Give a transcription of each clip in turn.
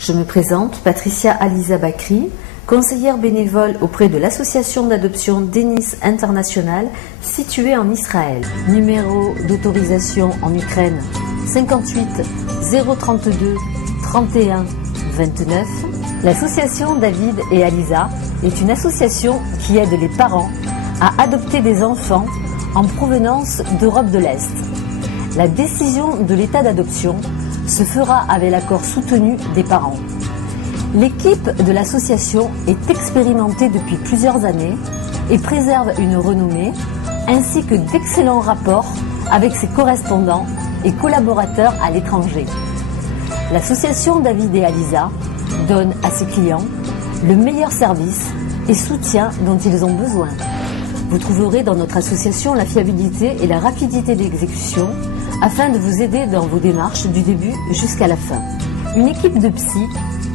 Je me présente, Patricia Aliza Bakri, conseillère bénévole auprès de l'association d'adoption Denis International située en Israël. Numéro d'autorisation en Ukraine 58 032 31 29. L'association David et Aliza est une association qui aide les parents à adopter des enfants en provenance d'Europe de l'Est. La décision de l'état d'adoption se fera avec l'accord soutenu des parents. L'équipe de l'association est expérimentée depuis plusieurs années et préserve une renommée ainsi que d'excellents rapports avec ses correspondants et collaborateurs à l'étranger. L'association David et Aliza donne à ses clients le meilleur service et soutien dont ils ont besoin. Vous trouverez dans notre association la fiabilité et la rapidité d'exécution afin de vous aider dans vos démarches du début jusqu'à la fin. Une équipe de psy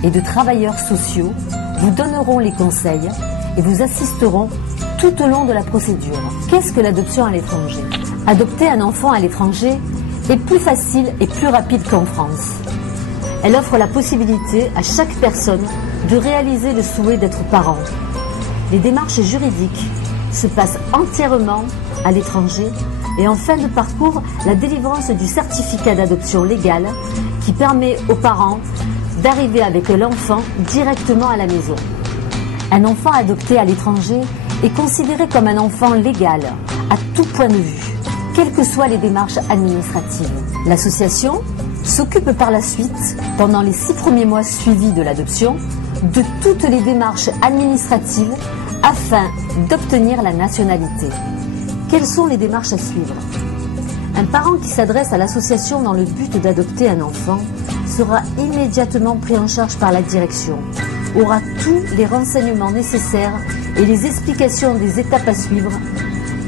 et de travailleurs sociaux vous donneront les conseils et vous assisteront tout au long de la procédure. Qu'est-ce que l'adoption à l'étranger? Adopter un enfant à l'étranger est plus facile et plus rapide qu'en France. Elle offre la possibilité à chaque personne de réaliser le souhait d'être parent. Les démarches juridiques se passent entièrement à l'étranger et en fin de parcours, la délivrance du certificat d'adoption légale qui permet aux parents d'arriver avec l'enfant directement à la maison. Un enfant adopté à l'étranger est considéré comme un enfant légal à tout point de vue, quelles que soient les démarches administratives. L'association s'occupe par la suite, pendant les 6 premiers mois suivis de l'adoption, de toutes les démarches administratives afin d'obtenir la nationalité. Quelles sont les démarches à suivre? Un parent qui s'adresse à l'association dans le but d'adopter un enfant sera immédiatement pris en charge par la direction, aura tous les renseignements nécessaires et les explications des étapes à suivre,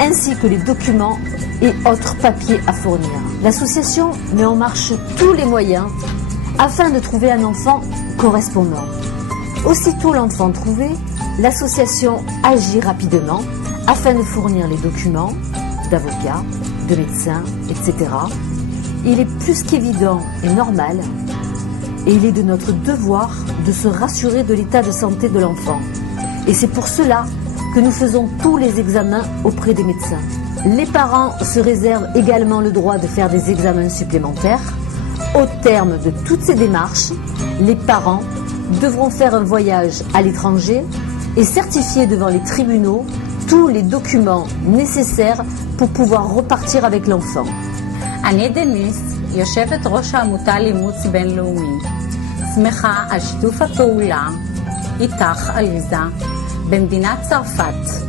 ainsi que les documents et autres papiers à fournir. L'association met en marche tous les moyens afin de trouver un enfant correspondant. Aussitôt l'enfant trouvé, l'association agit rapidement afin de fournir les documents d'avocats, de médecins, etc. Il est plus qu'évident et normal, et il est de notre devoir de se rassurer de l'état de santé de l'enfant. Et c'est pour cela que nous faisons tous les examens auprès des médecins. Les parents se réservent également le droit de faire des examens supplémentaires. Au terme de toutes ces démarches, les parents devront faire un voyage à l'étranger et certifier devant les tribunaux tous les documents nécessaires pour pouvoir repartir avec l'enfant. אני דניס, יושבת ראש העמותה לאימוץ בינלאומי. שמחה על שיתוף הפעולה איתך עליזה במדינת צרפת,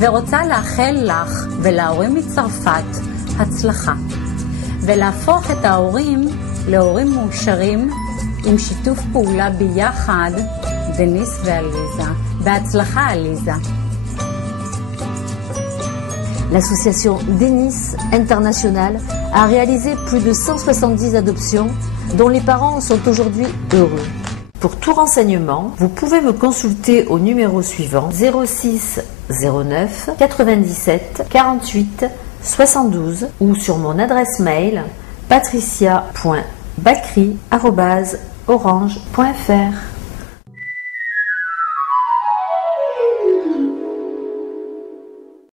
ורוצה לאחל לך ולהורים מצרפת הצלחה, ולהפוך את ההורים להורים מאושרים עם שיתוף פעולה ביחד, דניס ועליזה. בהצלחה עליזה. L'association Denis International a réalisé plus de 170 adoptions dont les parents sont aujourd'hui heureux. Pour tout renseignement, vous pouvez me consulter au numéro suivant 06 09 97 48 72 ou sur mon adresse mail patricia.bakri@orange.fr.